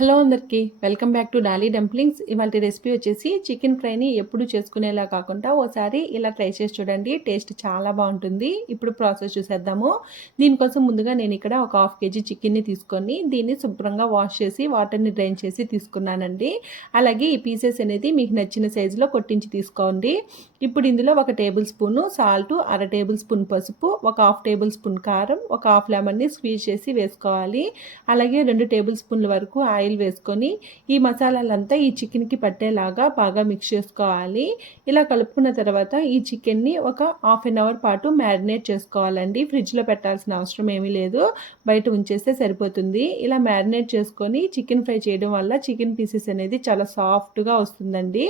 Hello అందరికీ welcome back to Dolly dumplings. ఇవాళ recipe వచ్చేసి చికెన్ ఫ్రైని ఎప్పుడు చేసుకునేలా కాకుండా ఓసారి ఇలా ట్రై చేసి చూడండి. టేస్ట్ చాలా బాగుంటుంది. ఇప్పుడు ప్రాసెస్ చూసేద్దాము. దీనికోసం ముందుగా నేను ఇక్కడ ఒక 1/2 kg చికెన్ని తీసుకొని దీన్ని శుభ్రంగా వాష్ చేసి వాటర్ని డ్రైన్ చేసి తీసుకున్నానండి. అలాగే ఈ పీసెస్ అనేది మీకు నచ్చిన సైజులో కొట్టించి తీసుకోండి. ఇప్పుడు ఇందులో 1 table spoon salt, 1/2 table spoon పసుపు, 1/2 టేబుల్ స్పూన్ కారం, 1/2 లెమన్ని స్క్వీజ్ చేసి వేసుకోవాలి. అలాగే 2 టేబుల్ స్పూన్ల వరకు ఆయిల్ వేసుకొని ఈ మసాలాలంతా ఈ చికెన్కి పట్టేలాగా బాగా మిక్స్ చేసుకోవాలి. ఇలా కలుపుకున్న తర్వాత ఈ చికెన్ని ఒక 1/2 అవర్ పాటు మ్యారినేట్ చేసుకోవాలండి. ఫ్రిడ్జ్లో పెట్టాల్సిన అవసరం ఏమీ లేదు, బయట ఉంచేస్తే సరిపోతుంది. ఇలా మ్యారినేట్ చేసుకొని చికెన్ ఫ్రై చేయడం వల్ల చికెన్ పీసెస్ అనేది చాలా సాఫ్ట్గా వస్తుందండి.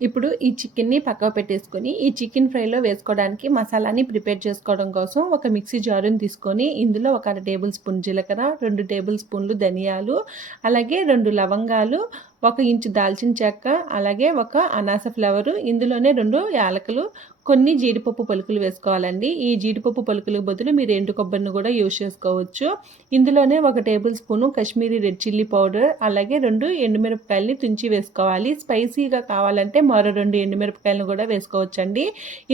ఇప్పుడు ఈ చికెన్ని పక్కకు పెట్టేసుకొని ఈ చికెన్ ఫ్రైలో వేసుకోవడానికి మసాలాని ప్రిపేర్ చేసుకోవడం కోసం ఒక మిక్సీ జారుని తీసుకొని ఇందులో ఒక 1/2 టేబుల్ స్పూన్ జీలకర్ర, 2 టేబుల్ స్పూన్లు ధనియాలు, అలాగే 2 లవంగాలు, 1 ఇంచు దాల్చిన చెక్క, అలాగే 1 అనాస ఫ్లవరు, ఇందులోనే 2 యాలకులు, కొన్ని జీడిపప్పు పలుకులు వేసుకోవాలండి. ఈ జీడిపప్పు పలుకులకు బదులు మీరు ఎండు కొబ్బరిని కూడా యూజ్ చేసుకోవచ్చు. ఇందులోనే 1 table spoon Kashmiri red chilli powder, అలాగే 2 ఎండుమిరపకాయలని తుంచి వేసుకోవాలి. స్పైసీగా కావాలంటే మరో 2 ఎండుమిరపకాయలను కూడా వేసుకోవచ్చండి.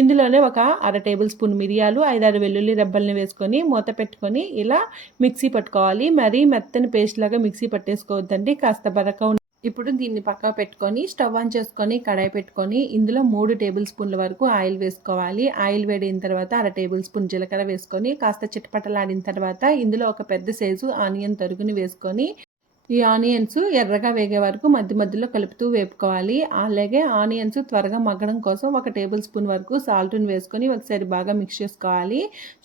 ఇందులోనే 1/2 టేబుల్ స్పూన్ మిరియాలు, 5-6 వెల్లుల్లి రెబ్బల్ని వేసుకొని మూత పెట్టుకొని ఇలా మిక్సీ పట్టుకోవాలి. మరీ మెత్తని పేస్ట్ లాగా మిక్సీ పట్టేసుకోవద్దండి, కాస్త బరక. ఇప్పుడు దీన్ని పక్కకు పెట్టుకొని స్టవ్ ఆన్ చేసుకొని కడాయి పెట్టుకొని ఇందులో 3 టేబుల్ స్పూన్ల వరకు ఆయిల్ వేసుకోవాలి. ఆయిల్ వేడిన తర్వాత 1/2 టేబుల్ స్పూన్ జీలకర్ర వేసుకొని కాస్త చిటపటలాడిన తర్వాత ఇందులో ఒక పెద్ద సైజు ఆనియన్ తరుగుని వేసుకొని ఈ ఆనియన్స్ ఎర్రగా వేగే వరకు మధ్య మధ్యలో కలుపుతూ వేపుకోవాలి. అలాగే ఆనియన్స్ త్వరగా మగ్గడం కోసం 1 టేబుల్ స్పూన్ వరకు సాల్ట్ని వేసుకొని ఒకసారి బాగా మిక్స్ చేసుకోవాలి.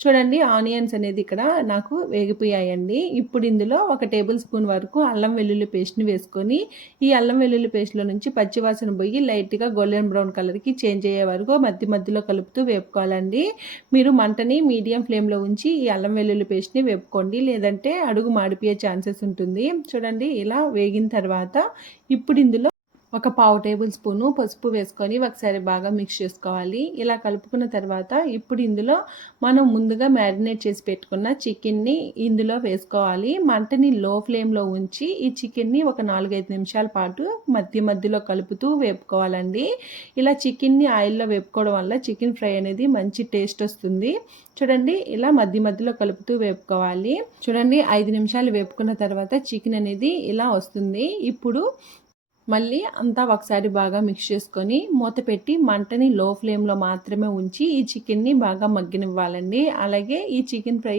చూడండి, ఆనియన్స్ అనేది ఇక్కడ నాకు వేగిపోయాయండి. ఇప్పుడు ఇందులో 1 టేబుల్ స్పూన్ వరకు అల్లం వెల్లుల్లి పేస్ట్ని వేసుకొని ఈ అల్లం వెల్లుల్లి పేస్ట్లో నుంచి పచ్చివాసన పోయి లైట్గా గోల్డెన్ బ్రౌన్ కలర్కి చేంజ్ అయ్యే వరకు మధ్య మధ్యలో కలుపుతూ వేపుకోవాలండి. మీరు మంటని మీడియం ఫ్లేమ్లో ఉంచి ఈ అల్లం వెల్లుల్లి పేస్ట్ని వేపుకోండి, లేదంటే అడుగు మాడిపోయే ఛాన్సెస్ ఉంటుంది. చూడండి, ఇలా వేగిన తర్వాత ఇప్పుడు ఇందులో 1/4 టేబుల్ స్పూను పసుపు వేసుకొని ఒకసారి బాగా మిక్స్ చేసుకోవాలి. ఇలా కలుపుకున్న తర్వాత ఇప్పుడు ఇందులో మనం ముందుగా మ్యారినేట్ చేసి పెట్టుకున్న చికెన్ని ఇందులో వేసుకోవాలి. మంటని లో ఫ్లేమ్లో ఉంచి ఈ చికెన్ని ఒక 4-5 నిమిషాల పాటు మధ్య మధ్యలో కలుపుతూ వేపుకోవాలండి. ఇలా చికెన్ని ఆయిల్లో వేపుకోవడం వల్ల చికెన్ ఫ్రై అనేది మంచి టేస్ట్ వస్తుంది. చూడండి, ఇలా మధ్య మధ్యలో కలుపుతూ వేపుకోవాలి. చూడండి, 5 నిమిషాలు వేపుకున్న తర్వాత చికెన్ అనేది ఇలా వస్తుంది. ఇప్పుడు మళ్ళీ అంతా ఒకసారి బాగా మిక్స్ చేసుకొని మూత పెట్టి మంటని లో ఫ్లేమ్లో మాత్రమే ఉంచి ఈ చికెన్ని బాగా మగ్గనివ్వాలండి. అలాగే ఈ చికెన్ ఫ్రై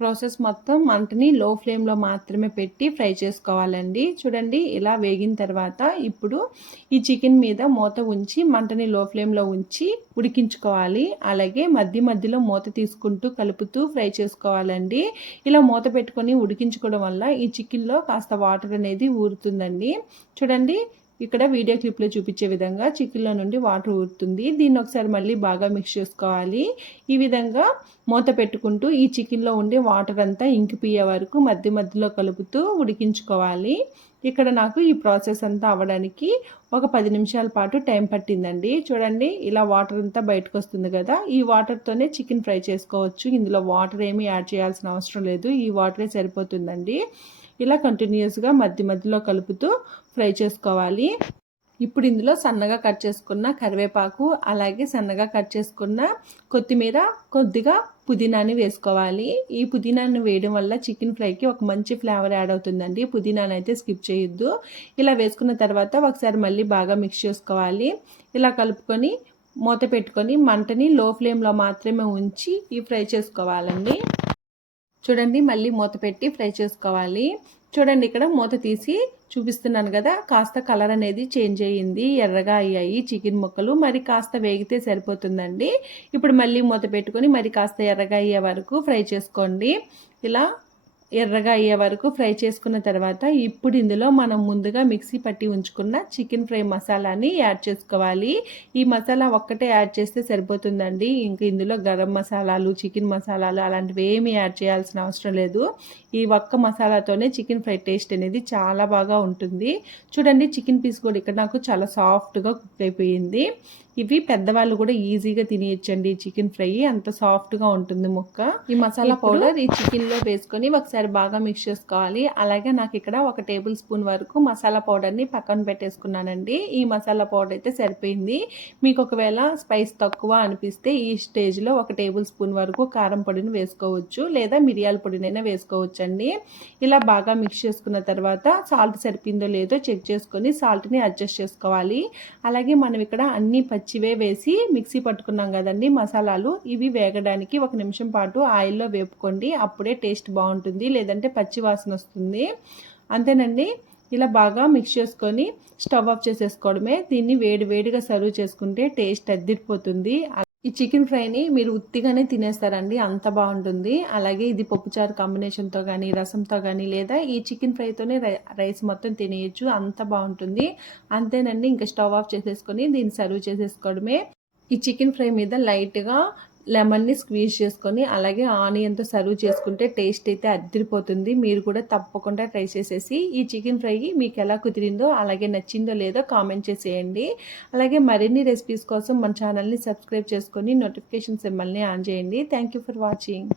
ప్రాసెస్ మొత్తం మంటని లో ఫ్లేమ్లో మాత్రమే పెట్టి ఫ్రై చేసుకోవాలండి. చూడండి, ఇలా వేగిన తర్వాత ఇప్పుడు ఈ చికెన్ మీద మూత ఉంచి మంటని లో ఫ్లేమ్లో ఉంచి ఉడికించుకోవాలి. అలాగే మధ్య మధ్యలో మూత తీసుకుంటూ కలుపుతూ ఫ్రై చేసుకోవాలండి. ఇలా మూత పెట్టుకొని ఉడికించుకోవడం వల్ల ఈ చికెన్లో కాస్త వాటర్ అనేది ఊరుతుందండి. చూడండి, ఇక్కడ వీడియో క్లిప్లో చూపించే విధంగా చికెన్లో నుండి వాటర్ ఊరుతుంది. దీన్ని ఒకసారి మళ్ళీ బాగా మిక్స్ చేసుకోవాలి. ఈ విధంగా మూత పెట్టుకుంటూ ఈ చికెన్లో ఉండే వాటర్ అంతా ఇంకిపోయే వరకు మధ్య మధ్యలో కలుపుతూ ఉడికించుకోవాలి. ఇక్కడ నాకు ఈ ప్రాసెస్ అంతా అవ్వడానికి ఒక 10 నిమిషాల పాటు టైం పట్టిందండి. చూడండి, ఇలా వాటర్ అంతా బయటకు వస్తుంది కదా, ఈ వాటర్తోనే చికెన్ ఫ్రై చేసుకోవచ్చు. ఇందులో వాటర్ ఏమీ యాడ్ చేయాల్సిన అవసరం లేదు, ఈ వాటరే సరిపోతుందండి. ఇలా కంటిన్యూస్గా మధ్య మధ్యలో కలుపుతూ ఫ్రై చేసుకోవాలి. ఇప్పుడు ఇందులో సన్నగా కట్ చేసుకున్న కరివేపాకు, అలాగే సన్నగా కట్ చేసుకున్న కొత్తిమీర, కొద్దిగా పుదీనాని వేసుకోవాలి. ఈ పుదీనాను వేయడం వల్ల చికెన్ ఫ్రైకి ఒక మంచి ఫ్లేవర్ యాడ్ అవుతుందండి. పుదీనాను అయితే స్కిప్ చేయొద్దు. ఇలా వేసుకున్న తర్వాత ఒకసారి మళ్ళీ బాగా మిక్స్ చేసుకోవాలి. ఇలా కలుపుకొని మూత పెట్టుకొని మంటని లో ఫ్లేమ్లో మాత్రమే ఉంచి ఈ ఫ్రై చేసుకోవాలండి. చూడండి, మళ్ళీ మూత పెట్టి ఫ్రై చేసుకోవాలి. చూడండి, ఇక్కడ మూత తీసి చూపిస్తున్నాను కదా, కాస్త కలర్ అనేది చేంజ్ అయ్యింది, ఎర్రగా అయ్యాయి చికెన్ ముక్కలు. మరి కాస్త వేగితే సరిపోతుందండి. ఇప్పుడు మళ్ళీ మూత పెట్టుకొని మరి కాస్త ఎర్రగా అయ్యే వరకు ఫ్రై చేసుకోండి. ఇలా ఎర్రగా అయ్యే వరకు ఫ్రై చేసుకున్న తర్వాత ఇప్పుడు ఇందులో మనం ముందుగా మిక్సీ పట్టి ఉంచుకున్న చికెన్ ఫ్రై మసాలాని యాడ్ చేసుకోవాలి. ఈ మసాలా ఒక్కటే యాడ్ చేస్తే సరిపోతుందండి. ఇంక ఇందులో గరం మసాలాలు, చికెన్ మసాలాలు అలాంటివి ఏమీ యాడ్ చేయాల్సిన అవసరం లేదు. ఈ ఒక్క మసాలాతోనే చికెన్ ఫ్రై టేస్ట్ అనేది చాలా బాగా ఉంటుంది. చూడండి, చికెన్ పీస్ కూడా ఇక్కడ నాకు చాలా సాఫ్ట్గా కుక్ అయిపోయింది. ఇవి పెద్దవాళ్ళు కూడా ఈజీగా తినేయచ్చండి. చికెన్ ఫ్రై అంత సాఫ్ట్గా ఉంటుంది ముక్క. ఈ మసాలా పౌడర్ ఈ చికెన్లో వేసుకొని ఒకసారి ఒకసారి బాగా మిక్స్ చేసుకోవాలి. అలాగే నాకు ఇక్కడ 1 టేబుల్ స్పూన్ వరకు మసాలా పౌడర్ని పక్కన పెట్టేసుకున్నానండి. ఈ మసాలా పౌడర్ అయితే సరిపోయింది. మీకు ఒకవేళ స్పైస్ తక్కువ అనిపిస్తే ఈ స్టేజ్లో 1 టేబుల్ స్పూన్ వరకు కారం పొడిని వేసుకోవచ్చు, లేదా మిరియాల పొడినైనా వేసుకోవచ్చండి. ఇలా బాగా మిక్స్ చేసుకున్న తర్వాత సాల్ట్ సరిపోయిందో లేదో చెక్ చేసుకొని సాల్ట్ని అడ్జస్ట్ చేసుకోవాలి. అలాగే మనం ఇక్కడ అన్ని పచ్చివే వేసి మిక్సీ పట్టుకున్నాం కదండి మసాలాలు, ఇవి వేగడానికి 1 నిమిషం పాటు ఆయిల్లో వేపుకోండి. అప్పుడే టేస్ట్ బాగుంటుంది, లేదంటే పచ్చి వాసన వస్తుంది. అంతేనండి. ఇలా బాగా మిక్స్ చేసుకొని స్టవ్ ఆఫ్ చేసేసుకోవడమే. దీన్ని వేడిగా సర్వ్ చేసుకుంటే టేస్ట్ అద్దిరిపోతుంది. ఈ చికెన్ ఫ్రైని మీరు ఉత్తిగానే తినేస్తారండి, అంత బాగుంటుంది. అలాగే ఇది పప్పుచారు కాంబినేషన్తో కానీ, రసంతో కానీ, లేదా ఈ చికెన్ ఫ్రైతోనే రైస్ మొత్తం తినేయచ్చు, అంత బాగుంటుంది. అంతేనండి. ఇంకా స్టవ్ ఆఫ్ చేసేసుకొని దీన్ని సర్వ్ చేసేసుకోవడమే. ఈ చికెన్ ఫ్రై మీద లైట్గా లెమన్ని స్క్వీజ్ చేసుకొని అలాగే ఆనియన్తో సర్వ్ చేసుకుంటే టేస్ట్ అయితే అదిరిపోతుంది. మీరు కూడా తప్పకుండా ట్రై చేసేసి ఈ చికెన్ ఫ్రై మీకు ఎలా కుదిరిందో, అలాగే నచ్చిందో లేదో కామెంట్ చేసేయండి. అలాగే మరిన్ని రెసిపీస్ కోసం మన ఛానల్ని సబ్స్క్రైబ్ చేసుకొని నోటిఫికేషన్ సింబల్ని ఆన్ చేయండి. Thank you for watching.